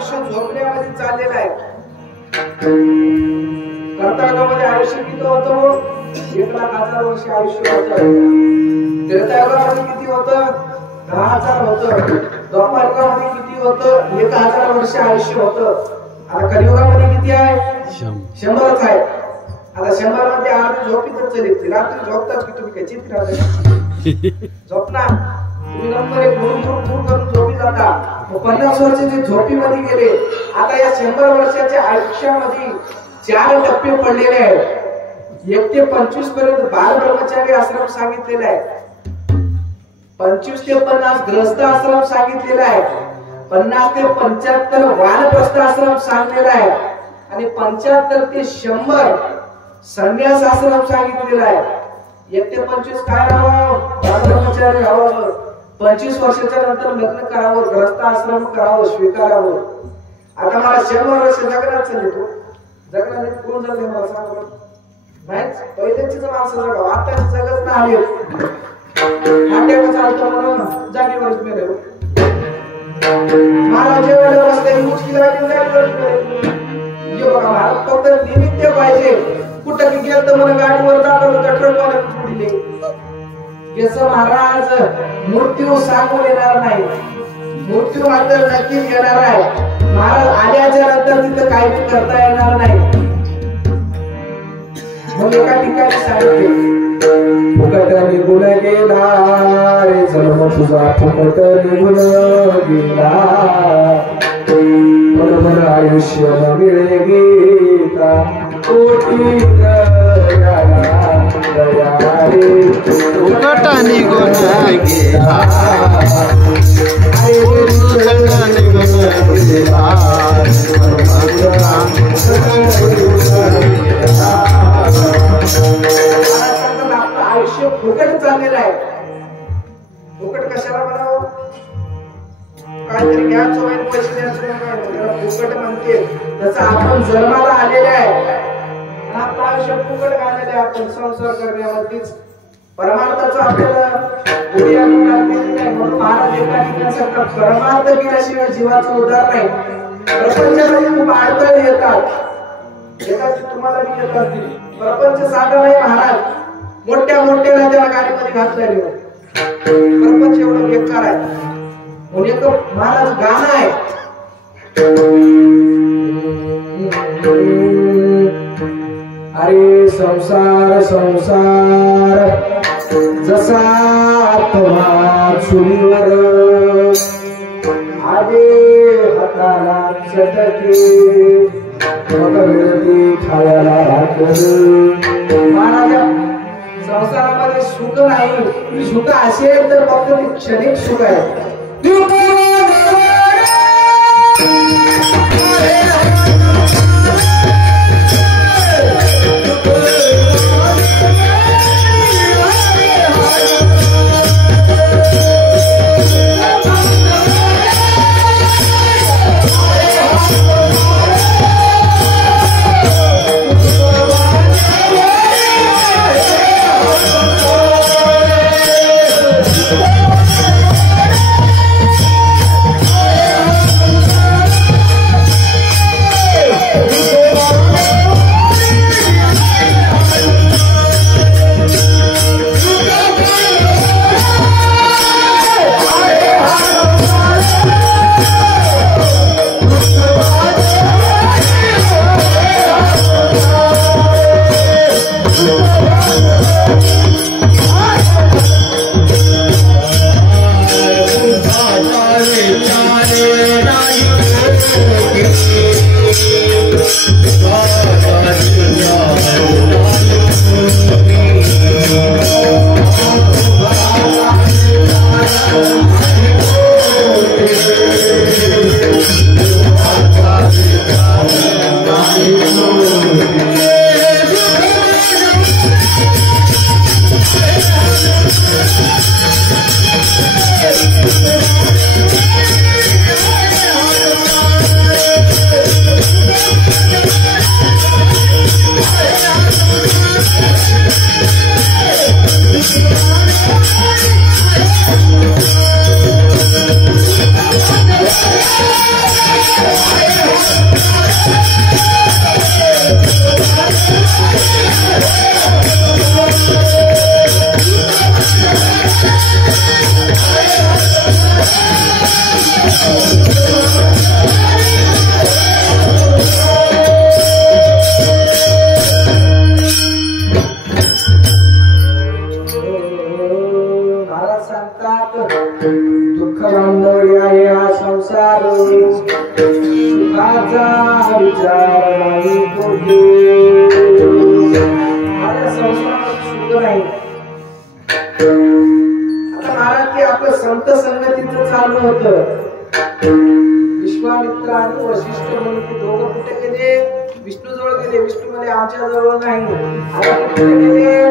झोपण्यामध्ये चाललेला आहे. कर्तारकामध्ये आयुष्य किती होतं? 1,00,000 वर्ष आयुष्य होतं. त्रेतायुगामध्ये किती होतं? 10,000 होतं. द्वापारयुगामध्ये किती होतं? 1,000 वर्ष आयुष्य होतं. आता कलियुगामध्ये किती आहे? 100च आहे. आता 100 मध्ये अर्धी झोपीतच चली. रात्री झोपताच की तुम्ही काय चित्र झोपणार तुम्ही नंबर एक भूर करून झोपी जाता. 50 वर्षाचे झोपीमध्ये गेले. आता या 100 वर्षाच्या आयुष्यामध्ये 4 टप्पे पडलेले आहेत. 1 ते 25 पर्यंत बाल ब्रह्मचारी आश्रम सांगितलेला आहे. 25 ते 50 ग्रस्त आश्रम सांगितलेला आहे. 50 ते 75 वानप्रस्थ आश्रम सांगितलेला आहे. आणि 75 ते 100 संन्यास आश्रम सांगितलेला आहे. 1 ते 25 काय राहावं? बाल ब्रह्मचारी राहावं. 25 वर्षाच्या नंतर लग्न करावं, ग्रस्त आश्रम करावं, स्वीकारावं. आता मला 100 वर्ष जगण्यात चालले तो जगण्यात कोण जगले मला सांगा. नाहीच पहिल्याचीच माणसं जगावं. आता जगत नाही चालतो म्हणून जागेवरच मेले. मला जेवढं बसते बघा फक्त निमित्त पाहिजे. कुठं गेलं तर मला गाडीवर जातो तर ट्रकवाला पुढले. महाराज मृत्यू सांगून येणार नाही. मृत्यू मात्र नक्कीच येणार आहे. महाराज आल्याच्या नंतर तिथं काही करता येणार नाही. मग एका ठिकाणी सांगितले, फुकट निघून गेला रे जन्म तुझा, फुकट निघून गेला, मन आयुष्य मिळे गीता, कोटी दया रे फुकट निघून गेला, आयुष्य फुकट चाललेलं आहे. फुकट कशाला म्हणावं? काहीतरी घ्यायचं होईल, पैसे द्यायचं त्याला फुकट म्हणते. जसं आपण जन्माला आलेले आहे, आपलं आयुष्य फुकट घाललेलं आहे. आपण संसार करण्यामध्येच परमार्थाचं आपल्याला म्हणून महाराज एका ठिकाणी सांगतात, परमार्थ केल्याशिवाय जीवाचं उद्धार नाही. प्रपंचामध्ये खूप अडथळे येतात, तुम्हाला मी येतात. प्रपंच साधा नाही महाराज. मोठ्या मोठ्याला त्याला गाडीमध्ये घातलेली प्रपंच एवढं बेकार आहे. म्हणून एक महाराज गाणं आहे, अरे संसार संसार जसा आत्मा चुलीवर, आदे हाताला चटके मग मिळते खायला भाकर. महाराजा संसारामध्ये सुख नाही. सुख असेल तर फक्त ते क्षणिक सुख आहे. संत संगतीचं चालू होतं. विश्वामित्र आणि वशिष्ठ म्हणून ते दोघं कुठे गेले? विष्णू जवळ गेले. विष्णू मध्ये आमच्या जवळ नाही. आता कुठे गेले?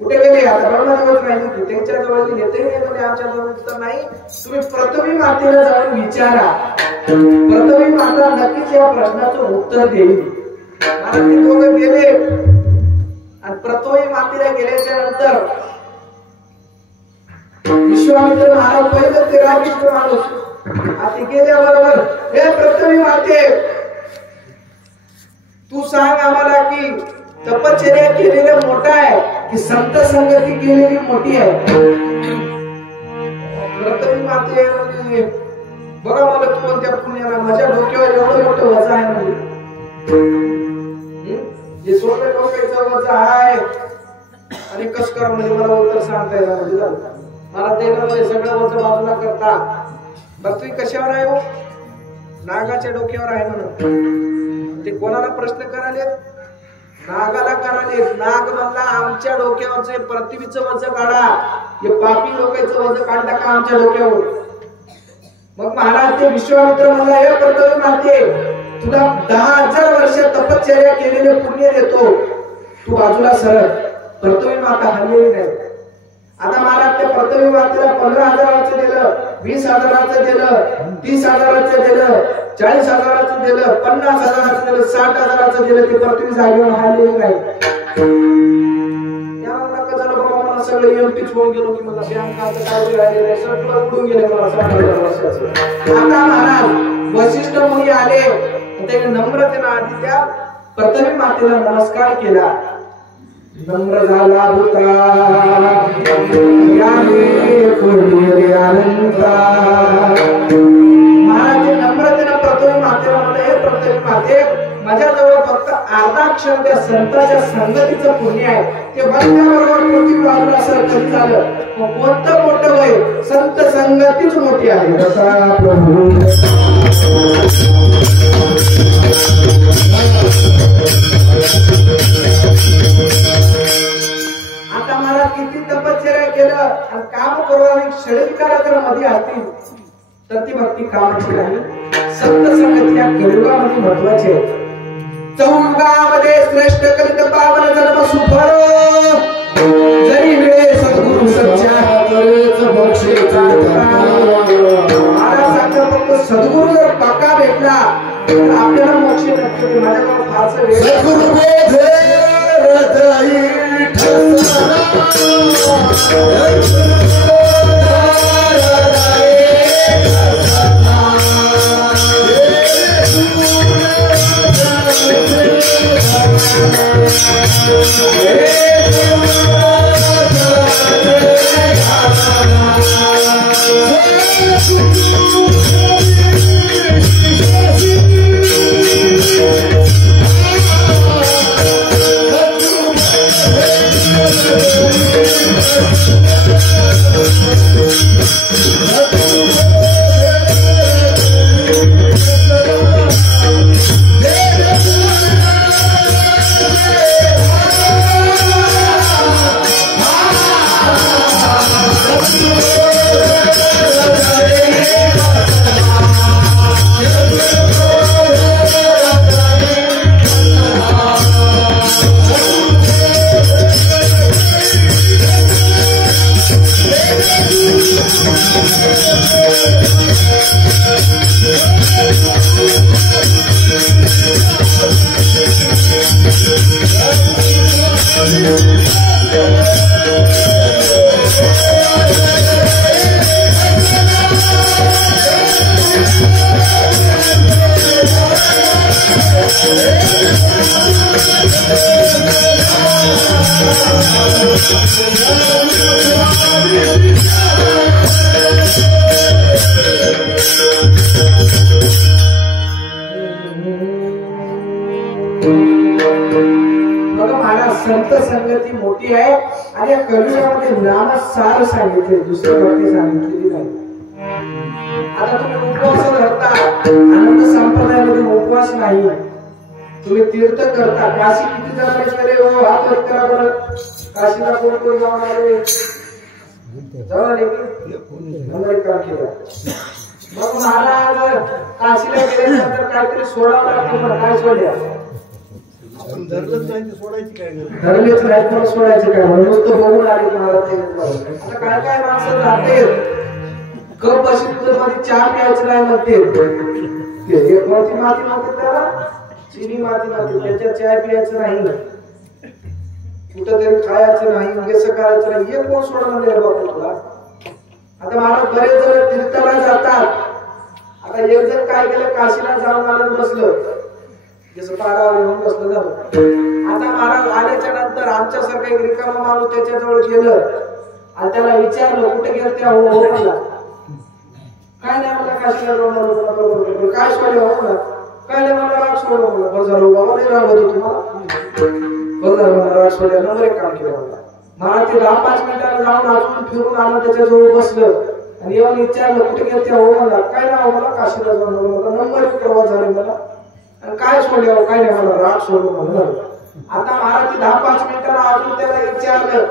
कुठे गेले? आता ब्रह्मदेवच नाही, त्यांच्या जवळ गेले. ते मध्ये आमच्या जवळ तर नाही. तुम्ही पृथ्वी मातेला जाऊन विचारा. पृथ्वी माता नक्कीच या प्रश्नाचं उत्तर देईल. आता ते दोघं गेले आणि पृथ्वी मातेला गेल्याच्या नंतर विश्वामित्र महाराज पहिलं ते रागिष्ट माणूस आता गेल्याबरोबर, हे पृथ्वी माते, तू सांग आम्हाला की तपश्चर्या केलेलं मोठा आहे की संत संगती केलेली मोठी आहे? पृथ्वी माते म्हणजे बघा मला कोणत्या पुण्याला माझ्या डोक्यावर एवढं मोठं वजा आहे म्हणजे जे सोने डोक्याचं वजा आहे आणि कस कर म्हणजे मला उत्तर सांगता येणार म्हणजे मला देणं म्हणजे सगळं वजन बाजूला करता बघ तुम्ही कशावर आहे हो नागाच्या डोक्यावर आहे म्हणून ते कोणाला प्रश्न कराले नागाला कराले नाग म्हणला आमच्या डोक्यावरचे पृथ्वीचं वजन काढा हे पापी लोकांचं वजन काढ टाका आमच्या डोक्यावर मग महाराज ते विश्वामित्र म्हणला हे पृथ्वी माते तुला 10,000 वर्ष तपश्चर्या केलेले पुण्य देतो तू बाजूला सरळ पृथ्वी माता हल्लेली नाही आता महाराज ते पृथ्वी मातेला 15,000चं दिलं 20,000चं दिलं 30,000चं दिलं 40,000चं दिलं 50,000चं दिलं 60,000चं दिलं ते पृथ्वी जागेवर हल्लेली नाही सगळे एमपीच होऊन गेलो की मला बँकाचं काय राहिलेलं आहे सगळं उडून गेले मला 60,000 वर्षाचं आता महाराज वशिष्ठ मुनी आले ते नम्रतेने आधी त्या पृथ्वी मातेला नमस्कार केला नम्र झाला भूता याने कोणी अनंता महाराज नम्रतेने पृथ्वी मातेला म्हणले हे पृथ्वी माते माझ्याजवळ फक्त अर्धा क्षण त्या संतांच्या संगतीचं पुण्य आहे ते बरोबर पृथ्वी बाजूला सरकत झालं मग कोणतं मोठं वय संत संगतीच मोठी आहे प्रभू आता मला किती तपश्चर्या केलं आणि काम करून षडविकार जर मध्ये असतील तर ती भक्ती कामाची नाही संत संगती या कलियुगामध्ये महत्वाची आहे चौयुगामध्ये श्रेष्ठ कलित पावन जन्म सुफळ जरी मिळे सद्गुरु सच्चा मोक्षेचा महाराज सांगतात फक्त सद्गुरु जर पक्का भेटला तर आपल्याला मोक्ष नक्की होते माझ्याकडे फारसं वेळ सद्गुरु संत संगती मोठी आहे आणि या कलियुगामध्ये नाम सार सांगितले दुसरी गोष्ट सांगितलेली नाही आता तुम्ही उपवास धरता आनंद संप्रदायामध्ये उपवास नाही तुम्ही तीर्थ करता काशी किती जणांनी केले हो हात वर करा बरं काशीला कोण कोण जाऊन आले जाऊन आले की अमेरिका केला मग महाराज काशीला गेल्यानंतर काहीतरी सोडावं लागतं पण काय सोडल्या धरलेच नाही पण सोडायचे काय म्हणून नुसतं बघून आले तुम्हाला आता काय काय माणसं जाते कप अशी तुझं मध्ये चहा प्यायचं नाही म्हणते माती म्हणते त्याला चिनी माती म्हणते त्याच्यात चहा प्यायचं नाही कुठं तरी खायचं नाही कसं करायचं नाही हे कोण सोडणार नाही बाबा तुला आता महाराज बरेच जण तीर्थाला जातात आता एक जण काय केलं काशीला जाऊन आलं बसलं जसं पारावर येऊन बसलं झालं आता महाराज आल्याच्या नंतर आमच्यासारखं एक रिकामा माणूस त्याच्याजवळ गेलं आणि त्याला विचारलं कुठे गेलं त्या हो म्हणला काय नाही मला काशीला जाऊन बरोबर काय सोडलं हो मला काय नाही मला राग सोडलं मला बरं झालं बाबा नाही राग होतो तुम्हाला बरं झालं मला राग सोडल्या नंबर एक काम केलं मला ते 10-5 मिनिटांना जाऊन अजून फिरून आलं त्याच्याजवळ बसलं आणि येऊन विचारलं कुठे गेलं त्या हो मला काय नाही मला काशीला जाऊन मला नंबर एक प्रवास झाले मला आणि काय सोडलं काय नाही मला राग सोडलं म्हणलं आता महाराज 10-5 मिनिटांना अजून त्याला विचारलं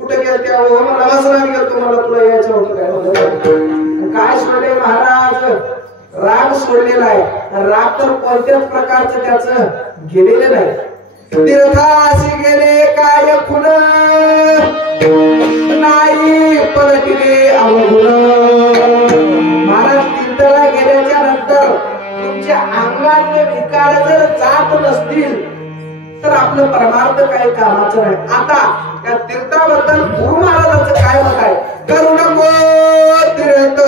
कुठे गेलं त्या हो मला नाही गेलं तुम्हाला तुला यायचं होतं काय म्हणलं काय सोडले महाराज राग सोडलेला आहे राग तर कोणत्याच प्रकारचं त्याचं गेलेलं नाही तीर्थाशी गेले काय खुन नाही पलटले अवगुण महाराज तीर्थाला गेल्याच्या नंतर तुमच्या अंगातले विकार जर जात नसतील तर आपलं परमार्थ काही कामाचं नाही आता या तीर्थाबद्दल गुरु महाराजांचं काय मत आहे करू नको तीर्थ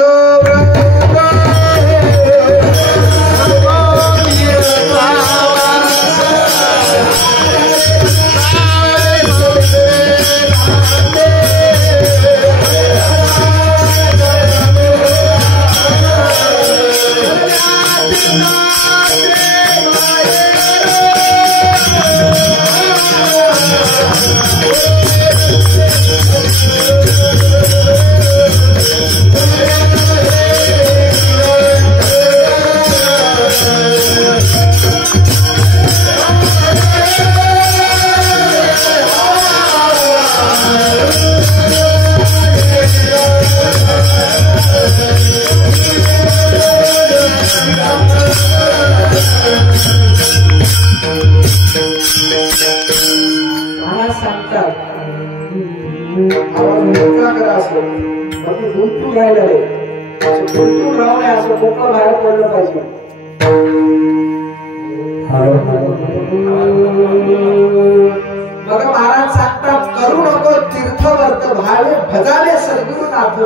बघा महाराज सांगतात करू नको तीर्थवर्त भावे भजाले सद्गुरुनाथ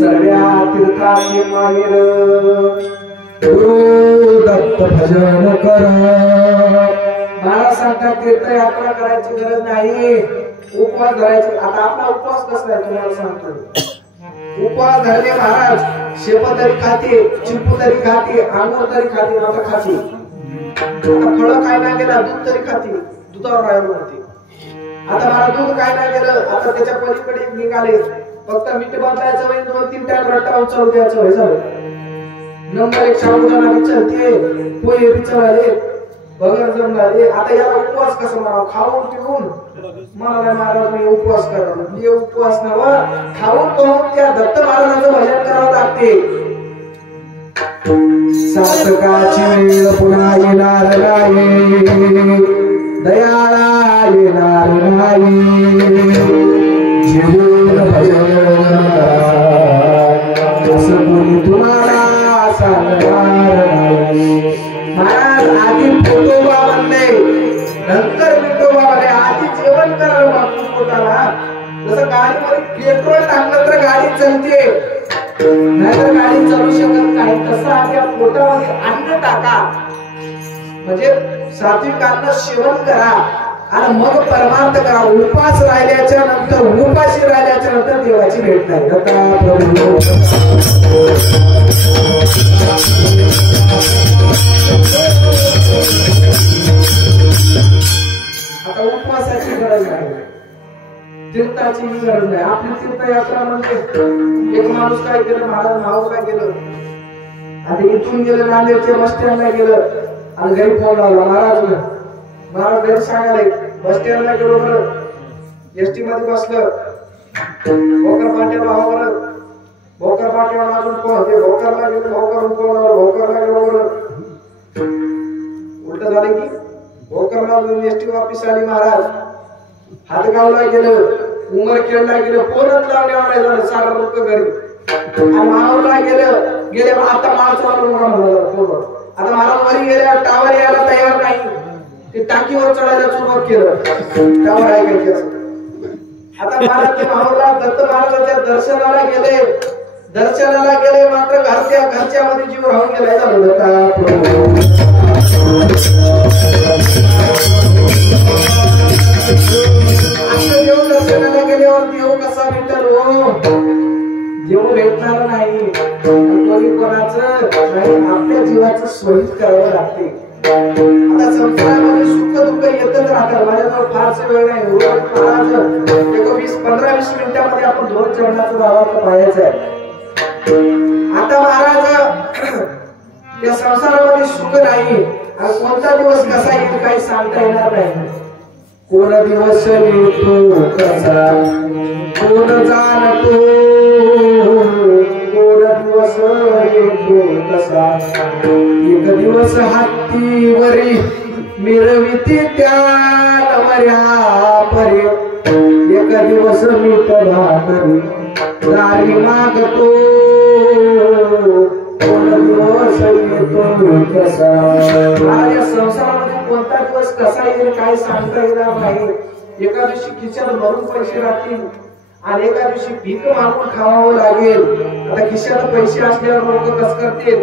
सर्व्या तीर्थाचे माहेर गुरु दत्त भजन कर महाराज सांगतात तीर्थयात्रा करायची गरज नाही उपवास धरायचे आता आपला उपवास कसा आहे तुम्हाला सांगतो उपवास धरले महाराज शेप तरी खाते चिंपू तरी खाते आंघोळ तरी खाते आता खाते आता फळ काय नाही गेला दूध तरी खाते दुधावर राहिलो होते आता मला दूध काय नाही गेलं आता त्याच्या पलीकडे निघाले फक्त मीठ बदलायचं वय 2-3 टाइम रट्टा उचलू द्यायचं व्हाय झालं नंबर 1 साबुदाणा विचारते पोहे विचारले बगर जमणारे आता याला उपवास कसं म्हणावं खाऊन पिऊन मला महाराज मी उपवास करा हे उपवास नव खाऊन पिऊन त्या दत्त महाराजांचं भजन करावं लागते सातकाची वेळ पुन्हा येणार नाही दयाळा येणार नाही जीवन भजन असं कोणी तुम्हाला सांगणार नाही महाराज आधी पोटोबा म्हणले नंतर विठोबा म्हणले आधी जेवण करावं बापू पोटाला जसं गाडीमध्ये पेट्रोल टाकलं तर गाडी चलते नाहीतर गाडी चालू शकत नाही तसं आधी पोटामध्ये अन्न टाका म्हणजे सात्विक अन्न सेवन करा आणि मग परमार्थ करा उपास राहिल्याच्या नंतर उपाशी राहिल्याच्या नंतर देवाची भेट नाही आता उपवासाची गरज नाही तीर्थाची गरज नाही आपली तीर्थयात्रा म्हणजे एक माणूस काय केलं महाराज माहूरला गेलं आता इथून गेलं नांदेडच्या बस स्टँडला गेलं आणि घरी फोन लावला महाराज घरी सांगायला बस स्टँडला गेलो बरं एसटी मध्ये बसलं भोकर पाट्याला भोकर पाट्यावर अजून पोहते भोकरला गेलो भोकरला गेलो बरं उलट झाले की भोकरला एसटी वापिस आली महाराज हातगावला गेलं उमरखेडला गेलं फोनच लावण्यावर झालं सारा लोक घरी माहूरला गेले आता माणसाला आता मला वरी गेल्या टावर यायला तयार नाही ते टाकीवर चढायला सुरुवात केलं टावर ऐकायचं आता महाराज माहूरला दत्त महाराजांच्या दर्शनाला गेले मात्र घरच्या मध्ये जीव राहून गेलाय झालं देव दर्शनाला गेल्यावर देव कसा भेटल हो देव भेटणार नाही कोणाचं नाही, आपल्या जीवाचं सोयीच करावं लागते. आता संसारामध्ये सुख दुःख येतच राहतात. माझ्याजवळ फारसे वेळ नाही. महाराज 15-20 मिनिटांमध्ये आपण 2 चरणाचं भावार्थ पाहायचं आहे. आता महाराज या संसारामध्ये सुख नाही आणि कोणता दिवस कसा येईल काही सांगता येणार नाही. कोण दिवस येतो कसा कोण जाणतो, कोण दिवस येतो कसा. एक दिवस हत्तीवरी मिरविती त्या नवऱ्या परी, एक दिवस मीठ भाकरी दारी मागतो, कोण दिवस येतो कसा. या संसारामध्ये कोणता दिवस कसा येईल काही सांगता येणार नाही. एका दिवशी खिशात भरून पैसे राहतील आणि एका दिवशी भीक मागून खावावं लागेल. आता खिशात पैसे असल्यावर लोक कसं करतील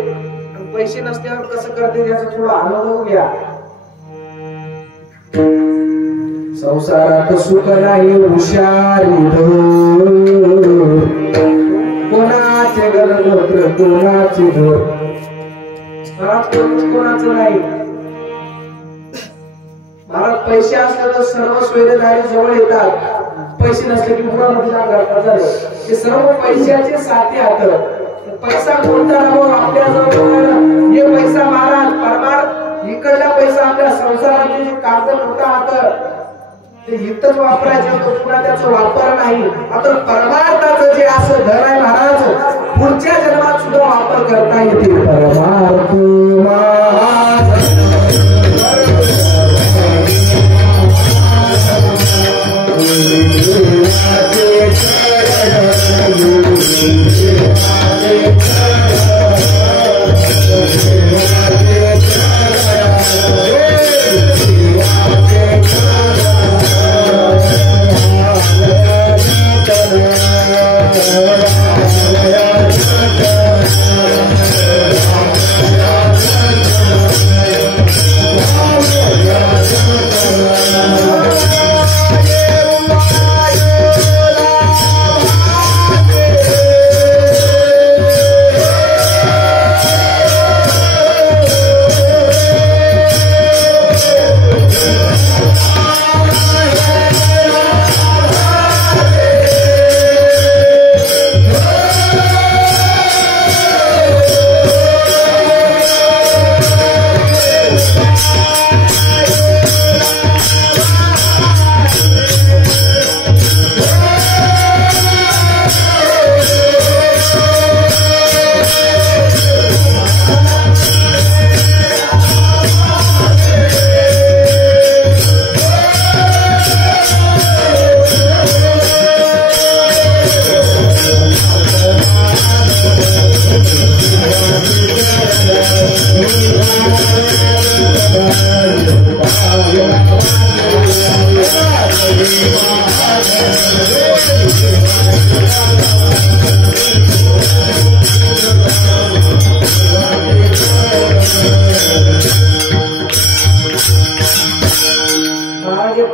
आणि पैसे नसल्यावर कसं करतील याचा थोडा अनुभव घ्या. संसारात सुख नाही हुशारी कोणाचे गणगोत्र कोणाचे धोर, कोणाचं नाही. महाराज पैसे असले तर सर्व स्वेदेदारी जवळ येतात, पैसे नसले की मुळामध्ये झाले. हे सर्व पैशाचे साथी हात. पैसा कोणता राहो आपल्या जवळ हे पैसा महाराज परमार्थ इकडला पैसा आपल्या संसाराचे जे कागद मोठा हात ते इथंच वापरायचे होतं, पुन्हा त्याचा वापर नाही. आता परमार्थाचं जे असं धन आहे महाराज पुढच्या जन्मात सुद्धा वापर करता येते. परमार्थ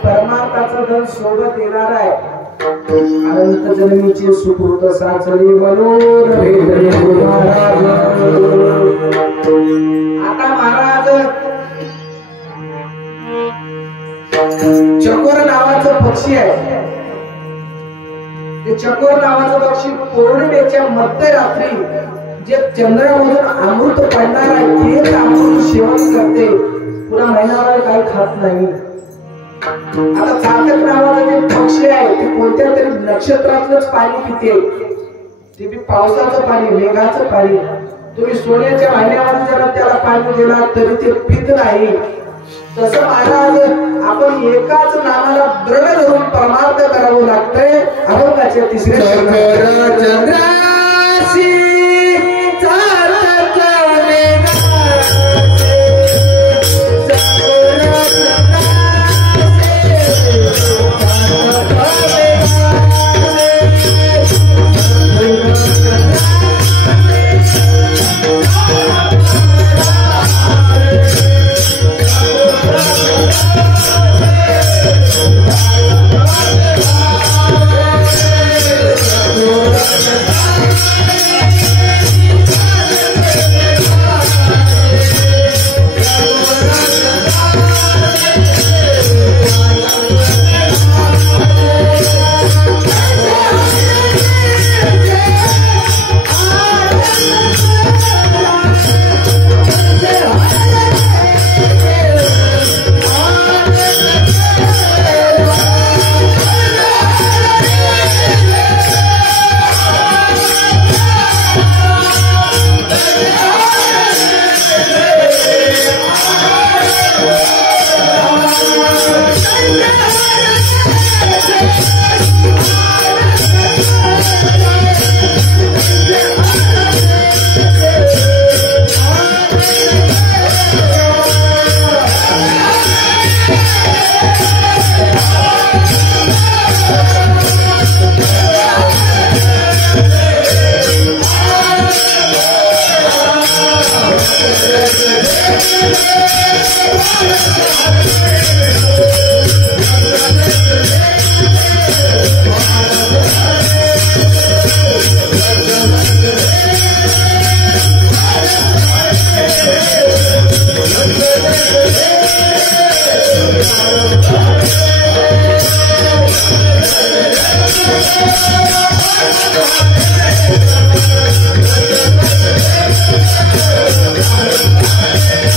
परमार्थाचं धन सोबत येणार आहे. अनंत जन्मीचे सुकृत साचरी म्हणून महाराज. आता महाराज चकोर नावाचं पक्षी आहे. ते चकोर नावाचं पक्षी पौर्णिमेच्या मध्यरात्री जे चंद्रामधून अमृत पडणार आहे तेच अमृत सेवन करते, पुन्हा महिनाभर काही खात नाही. आता चातक नावाचं जे पक्षी आहे ते कोणत्या तरी नक्षत्रातलंच पाणी पिते, ते बी पावसाचं पाणी मेघाचं पाणी. तुम्ही सोन्याच्या महिन्यामध्ये जरा त्याला पाणी दिला तरी ते पित नाही. तसं महाराज आपण एकाच नावाला दृढ धरून परमार्थ करावं लागतंय. अभंगाच्या तिसऱ्या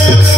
Thank you.